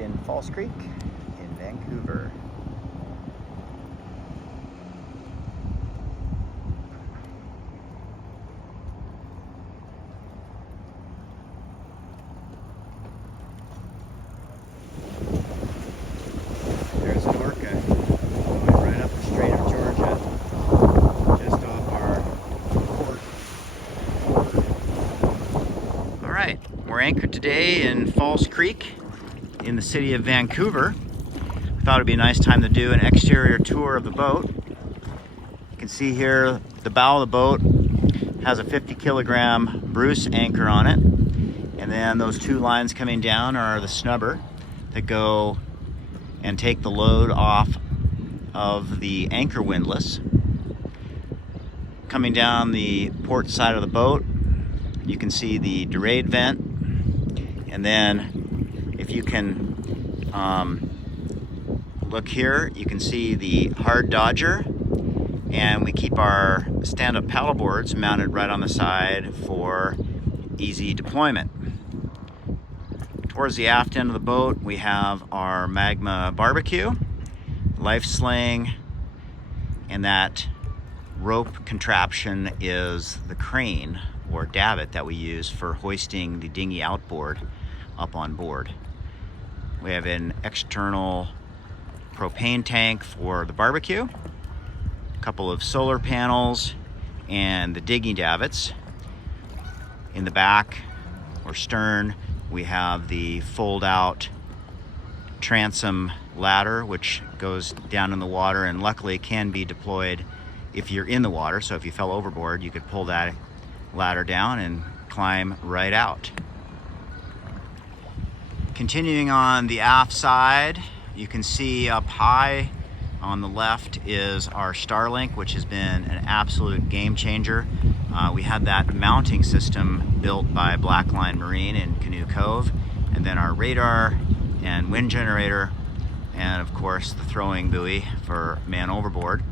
in False Creek in Vancouver. There's an orca going right up the Strait of Georgia, just off our port. All right, we're anchored today in False Creek in the city of Vancouver. I thought it'd be a nice time to do an exterior tour of the boat. You can see here the bow of the boat has a 50-kilogram Bruce anchor on it, and then those two lines coming down are the snubber that go and take the load off of the anchor windlass. Coming down the port side of the boat, you can see the Dorade vent, and then if you can look here, you can see the hard dodger, and we keep our stand-up paddle boards mounted right on the side for easy deployment. Towards the aft end of the boat, we have our Magma barbecue, life sling, and that rope contraption is the crane or davit that we use for hoisting the dinghy outboard up on board. We have an external propane tank for the barbecue, a couple of solar panels, and the dinghy davits. In the back or stern, we have the fold-out transom ladder, which goes down in the water and luckily can be deployed if you're in the water. So if you fell overboard, you could pull that ladder down and climb right out. Continuing on the aft side, you can see up high on the left is our Starlink, which has been an absolute game changer. We had that mounting system built by Blackline Marine in Canoe Cove, and then our radar and wind generator, and of course the throwing buoy for man overboard.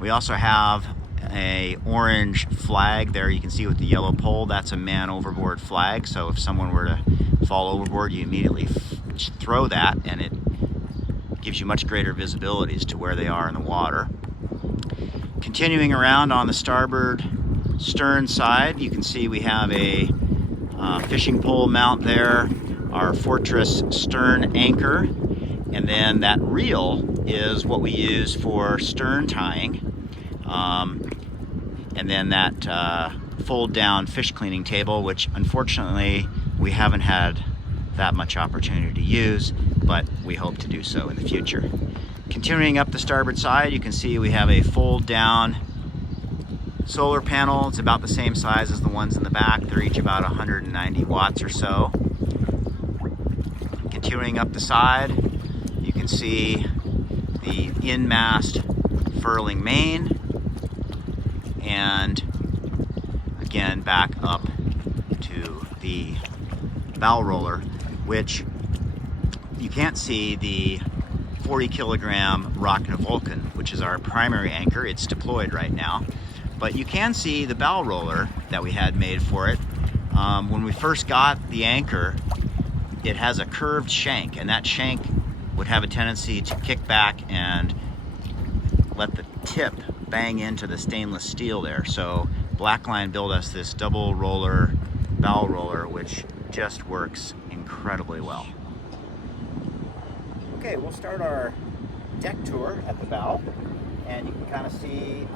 We also have a orange flag there you can see with the yellow pole. That's a man overboard flag, so if someone were to fall overboard, you immediately throw that, and it gives you much greater visibility as to where they are in the water. Continuing around on the starboard stern side, you can see we have a fishing pole mount there, our Fortress stern anchor, and then that reel is what we use for stern tying, and then that fold down fish cleaning table, which unfortunately we haven't had that much opportunity to use, but we hope to do so in the future. Continuing up the starboard side, you can see we have a fold down solar panel. It's about the same size as the ones in the back. They're each about 190 watts or so. Continuing up the side, you can see the in-mast furling main, and again back up to the bow roller, which you can't see the 40-kilogram Rockna Vulcan, which is our primary anchor. It's deployed right now, but you can see the bow roller that we had made for it. When we first got the anchor, it has a curved shank, and that shank would have a tendency to kick back and let the tip bang into the stainless steel there. So Blackline built us this double roller bow roller, which just works incredibly well. Okay, we'll start our deck tour at the bow, and you can kind of see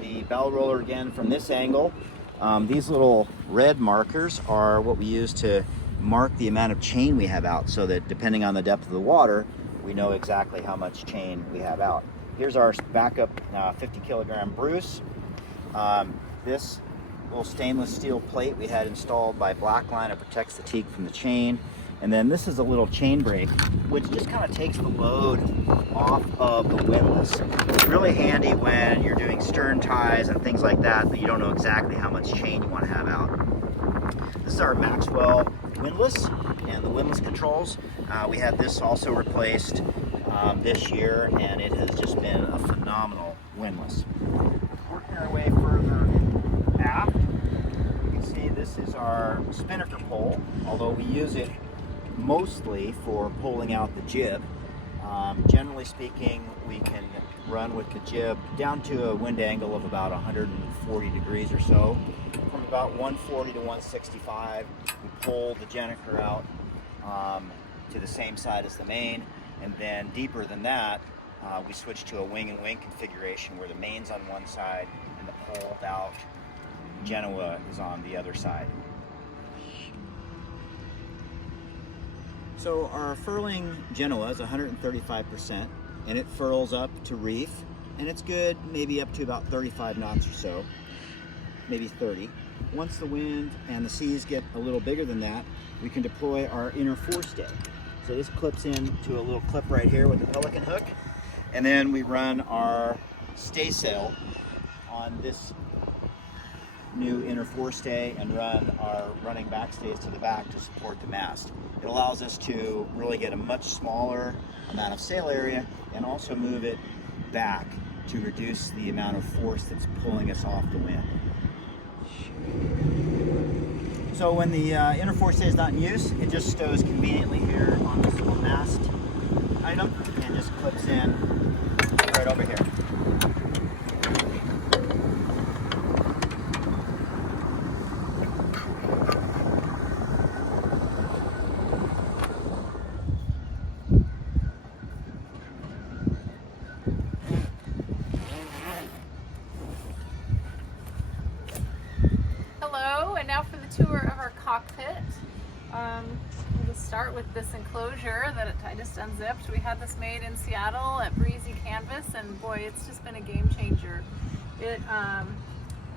the bow roller again from this angle. These little red markers are what we use to mark the amount of chain we have out, so that depending on the depth of the water, we know exactly how much chain we have out. Here's our backup 50-kilogram Bruce. This little stainless steel plate we had installed by Blackline. It protects the teak from the chain. And then this is a little chain brake, which just kind of takes the load off of the windlass. It's really handy when you're doing stern ties and things like that, but you don't know exactly how much chain you want to have out. This is our Maxwell windlass and the windlass controls. We had this also replaced this year, and it has just been a phenomenal windlass. Working our way further aft, you can see this is our spinnaker pole, although we use it mostly for pulling out the jib. Generally speaking, we can run with the jib down to a wind angle of about 140 degrees or so. From about 140 to 165, we pull the gennaker out to the same side as the main, and then deeper than that, we switch to a wing and wing configuration where the main's on one side and the pulled out Genoa is on the other side. So our furling Genoa is 135%, and it furls up to reef, and it's good maybe up to about 35 knots or so, maybe 30. Once the wind and the seas get a little bigger than that, we can deploy our inner forestay. So this clips into a little clip right here with a pelican hook, and then we run our staysail on this new inner forestay and run our running backstays to the back to support the mast. It allows us to really get a much smaller amount of sail area and also move it back to reduce the amount of force that's pulling us off the wind. So when the inner forestay is not in use, it just stows conveniently here on this little mast item and just clips in right over here. Hello, and now for the tour of our cockpit. We'll just start with this enclosure that I just unzipped. We had this made in Seattle at Breezy Canvas, and boy, it's just been a game changer. It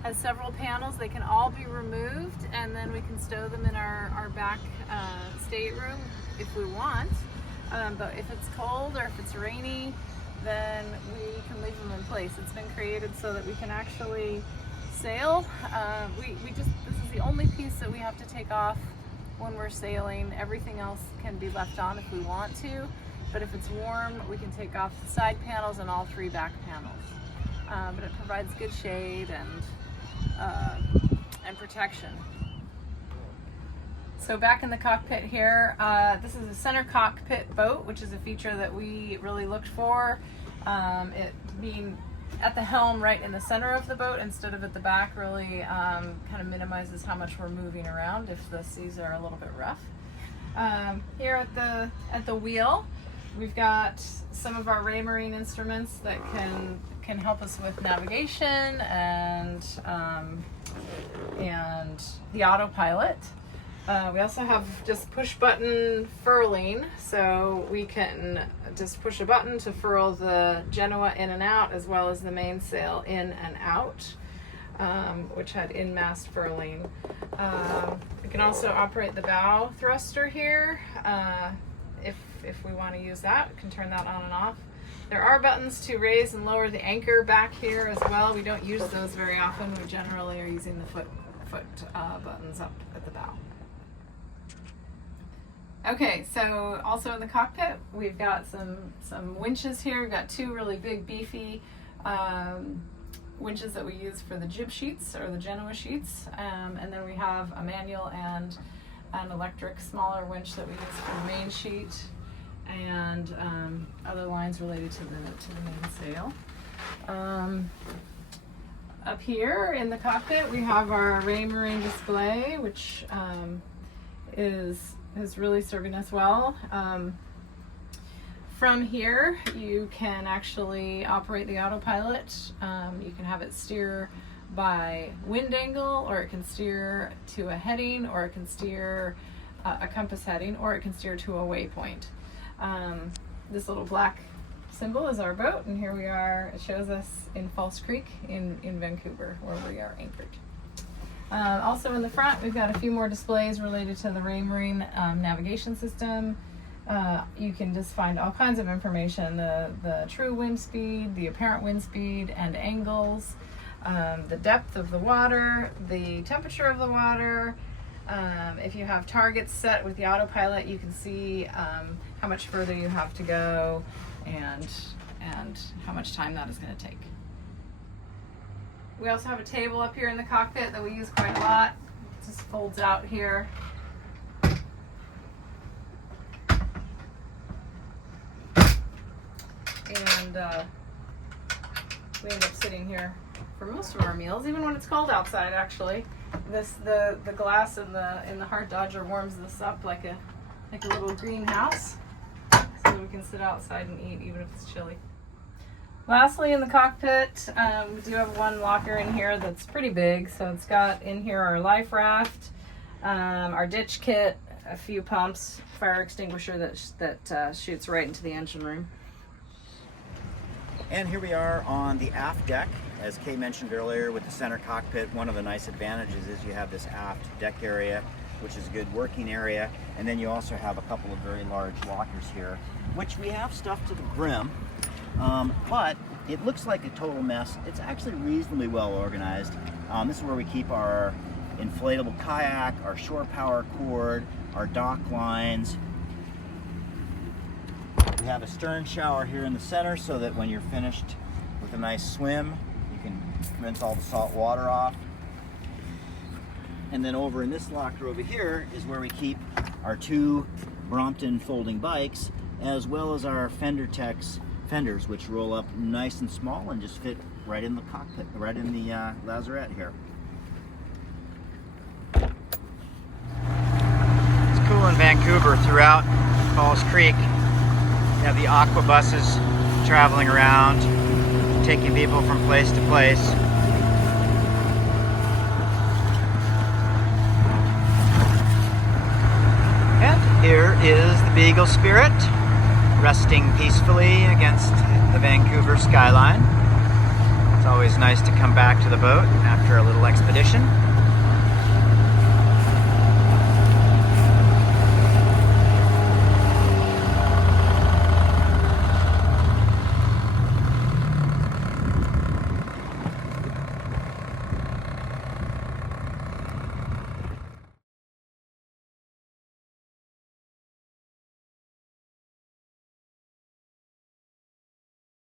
has several panels. They can all be removed, and then we can stow them in our back stateroom if we want. But if it's cold or if it's rainy, then we can leave them in place. It's been created so that we can actually sail. This is the only piece that we have to take off when we're sailing. Everything else can be left on if we want to, but if it's warm, we can take off the side panels and all three back panels. But it provides good shade and protection. So back in the cockpit here, this is a center cockpit boat, which is a feature that we really looked for. It being at the helm right in the center of the boat instead of at the back really kind of minimizes how much we're moving around if the seas are a little bit rough. Here at the wheel, we've got some of our Raymarine instruments that can help us with navigation and the autopilot. We also have just push button furling, so we can just push a button to furl the Genoa in and out, as well as the mainsail in and out, which had in-mast furling. We can also operate the bow thruster here. If we want to use that, we can turn that on and off. There are buttons to raise and lower the anchor back here as well. We don't use those very often. We generally are using the foot buttons up at the bow. Okay, so also in the cockpit, we've got some winches here. We've got two really big, beefy winches that we use for the jib sheets or the Genoa sheets, and then we have a manual and an electric smaller winch that we use for the main sheet and other lines related to the mainsail. Up here in the cockpit, we have our Raymarine display, which is really serving us well. From here, you can actually operate the autopilot. You can have it steer by wind angle, or it can steer to a heading, or it can steer a compass heading, or it can steer to a waypoint. This little black symbol is our boat, and here we are. It shows us in False Creek in Vancouver, where we are anchored. Also in the front, we've got a few more displays related to the Raymarine navigation system. You can just find all kinds of information, the true wind speed, the apparent wind speed and angles, the depth of the water, the temperature of the water. If you have targets set with the autopilot, you can see how much further you have to go and how much time that is going to take. We also have a table up here in the cockpit that we use quite a lot. It just folds out here. and we end up sitting here for most of our meals, even when it's cold outside. Actually, the glass in the Hard Dodger warms this up like a little greenhouse, so that we can sit outside and eat even if it's chilly. Lastly, in the cockpit, we do have one locker in here that's pretty big. So it's got in here our life raft, our ditch kit, a few pumps, fire extinguisher that shoots right into the engine room. And here we are on the aft deck. As Kay mentioned earlier, with the center cockpit, one of the nice advantages is you have this aft deck area, which is a good working area. And then you also have a couple of very large lockers here, which we have stuffed to the brim. But it looks like a total mess. It's actually reasonably well organized. This is where we keep our inflatable kayak, our shore power cord, our dock lines. We have a stern shower here in the center so that when you're finished with a nice swim, you can rinse all the salt water off. And then over in this locker over here is where we keep our 2 Brompton folding bikes, as well as our Fenders, which roll up nice and small and just fit right in the cockpit, right in the lazarette here. It's cool in Vancouver throughout Falls Creek. You have the aqua buses traveling around, taking people from place to place. And here is the Beagle Spirit, resting peacefully against the Vancouver skyline. It's always nice to come back to the boat after a little expedition.